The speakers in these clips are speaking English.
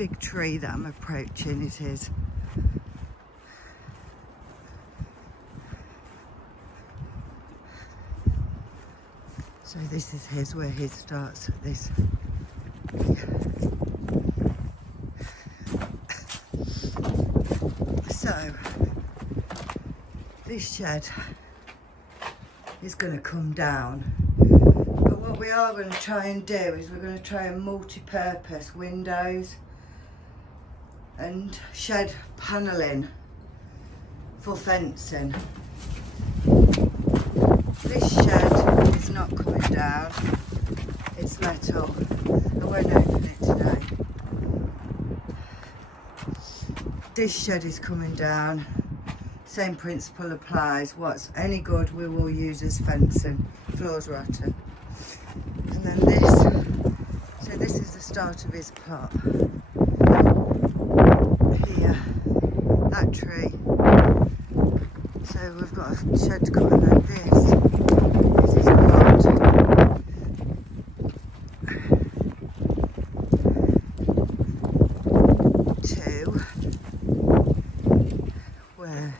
big tree that I'm approaching is his. So this is his, where his starts at this. So this shed is going to come down, but what we are going to try and do is we're going to try and multi-purpose windows and shed panelling for fencing. This shed is not coming down, it's metal. I won't open it today. This shed is coming down. Same principle applies. What's any good we will use as fencing, floors rotten. And then this, so this is the start of his plot. Here, that tree. So we've got a shed coming like this. This is plot. Two, where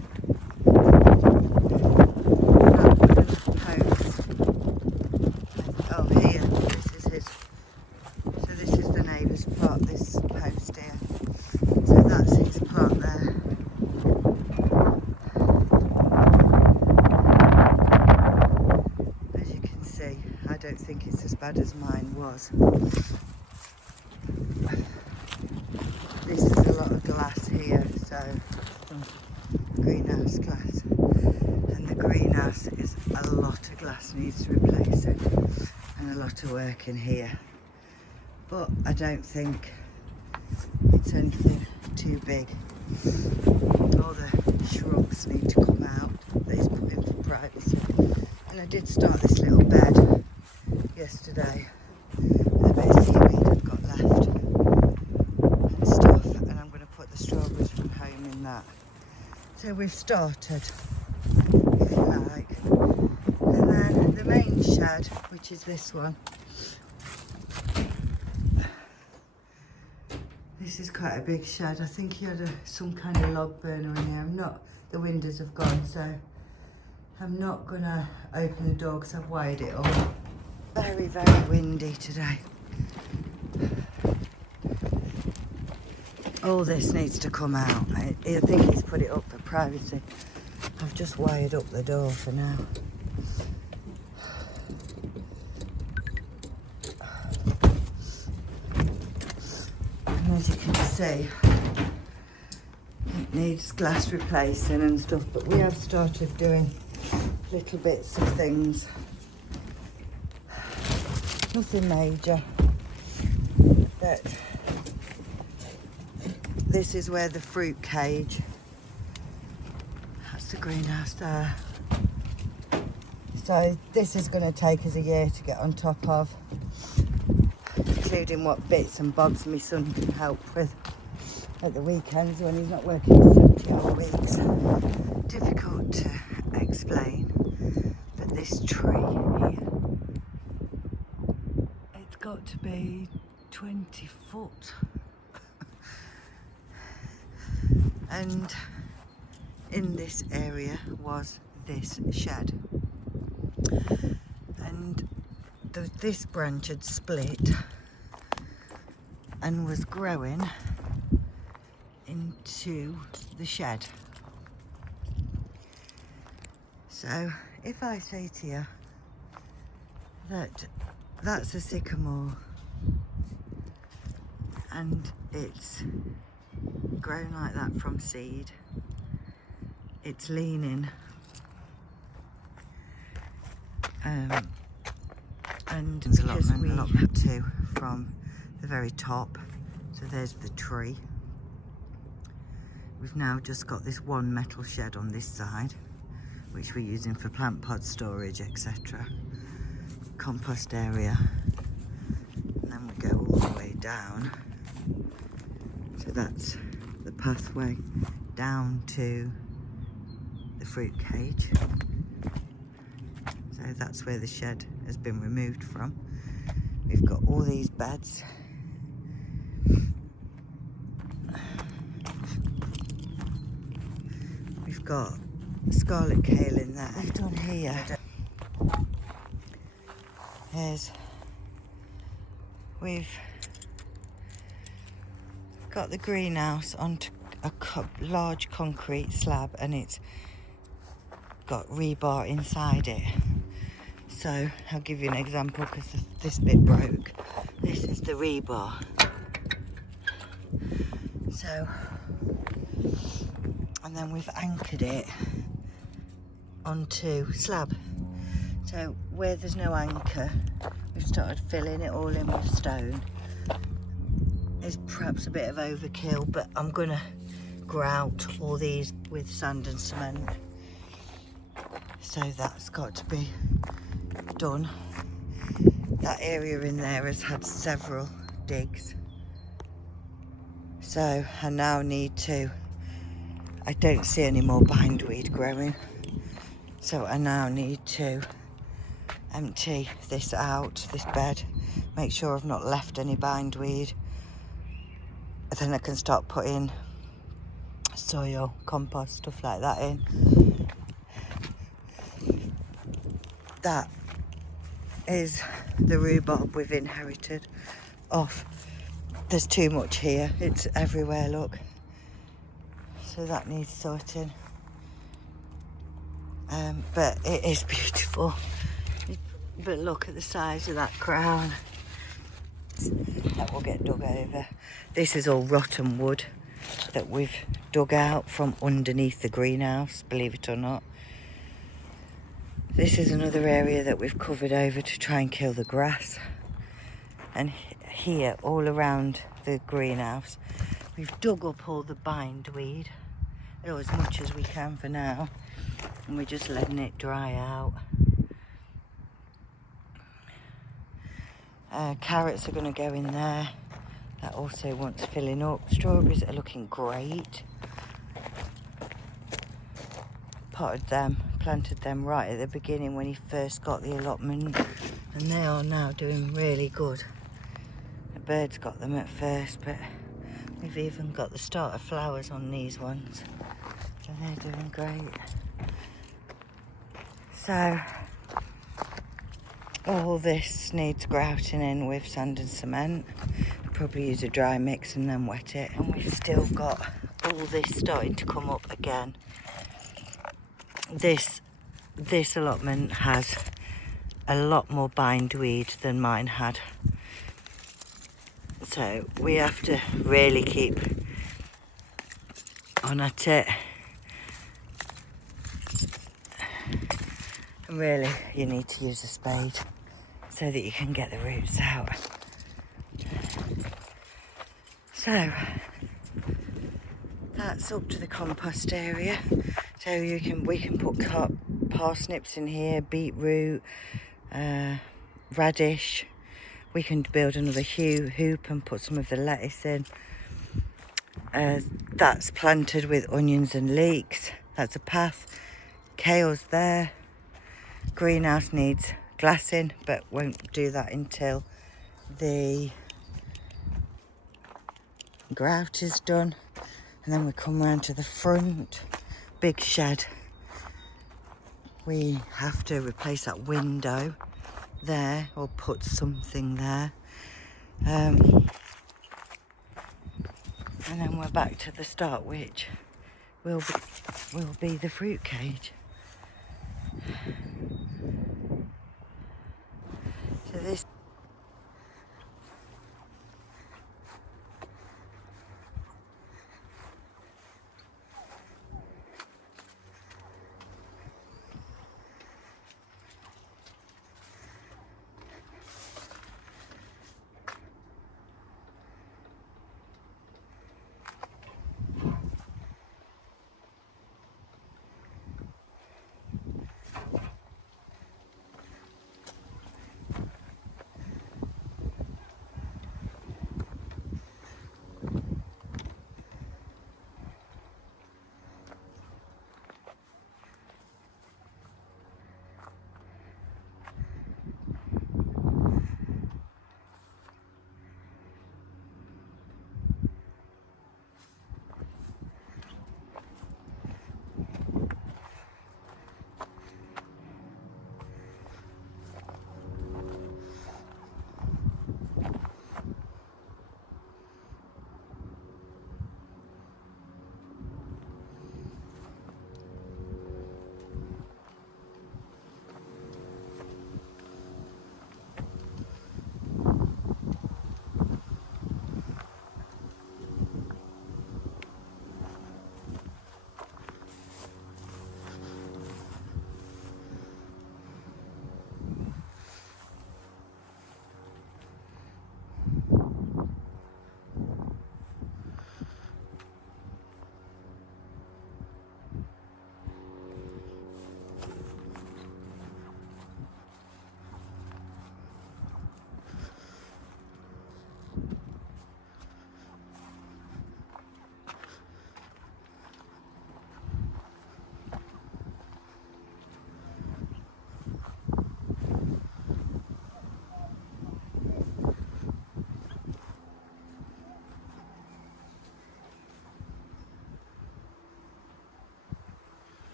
bad as mine was. This is a lot of glass here, so greenhouse glass, and the greenhouse is a lot of glass needs replacing and a lot of work in here, but I don't think it's anything too big. All the shrubs need to come out that is put in for privacy, and I did start this little bed yesterday with a bit of seaweed I've got left and stuff, and I'm going to put the strawberries from home in that. So we've started, if you like. And then the main shed, which is this one. This is quite a big shed. I think he had some kind of log burner in here. The windows have gone, so I'm not going to open the door because I've wired it up. Very, very windy today. All this needs to come out. I think he's put it up for privacy. I've just wired up the door for now. And as you can see, it needs glass replacing and stuff, but we have started doing little bits of things. Nothing major, but this is where the fruit cage, that's the greenhouse there. So this is going to take us a year to get on top of, including what bits and bobs my son can help with at the weekends when he's not working 70-hour weeks. Difficult to explain, but this tree here, got to be 20 foot. And in this area was this shed, and this branch had split and was growing into the shed. So if I say to you that that's a sycamore and it's grown like that from seed, it's leaning, and there's allotment 2 from the very top. So there's the tree. We've now just got this one metal shed on this side, which we're using for plant pod storage, etc. Compost area, and then we go all the way down. So that's the pathway down to the fruit cage. So that's where the shed has been removed from. We've got all these beds, We've got scarlet kale in there. We've done here is we've got the greenhouse onto a large concrete slab, and it's got rebar inside it. So I'll give you an example because this bit broke. This is the rebar. So, and then we've anchored it onto slab. So where there's no anchor, we've started filling it all in with stone. It's perhaps a bit of overkill, but I'm gonna grout all these with sand and cement. So that's got to be done. That area in there has had several digs. So I now need to, I don't see any more bindweed growing. So I now need to empty this out, this bed, make sure I've not left any bindweed. Then I can start putting soil, compost, stuff like that in. That is the rhubarb we've inherited off. There's too much here, it's everywhere, look. So that needs sorting. But it is beautiful. But look at the size of that crown. That will get dug over. This is all rotten wood that we've dug out from underneath the greenhouse, believe it or not. This is another area that we've covered over to try and kill the grass. And here, all around the greenhouse, we've dug up all the bindweed, or as much as we can for now, and we're just letting it dry out. Carrots are going to go in there. That also wants filling up. Strawberries are looking great. Potted them, planted them right at the beginning when he first got the allotment, and they are now doing really good. The birds got them at first, but we've even got the start of flowers on these ones, so they're doing great. So all this needs grouting in with sand and cement. Probably use a dry mix and then wet it. And we've still got all this starting to come up again. This allotment has a lot more bindweed than mine had. So we have to really keep on at it. And really, you need to use a spade so that you can get the roots out. So that's up to the compost area. So we can put parsnips in here, beetroot, radish. We can build another hoop and put some of the lettuce in. That's planted with onions and leeks. That's a path. Kale's there. Greenhouse needs glassing, but won't do that until the grout is done. And then we come round to the front, big shed. We have to replace that window there, or put something there. And then we're back to the start, which will be the fruit cage. So this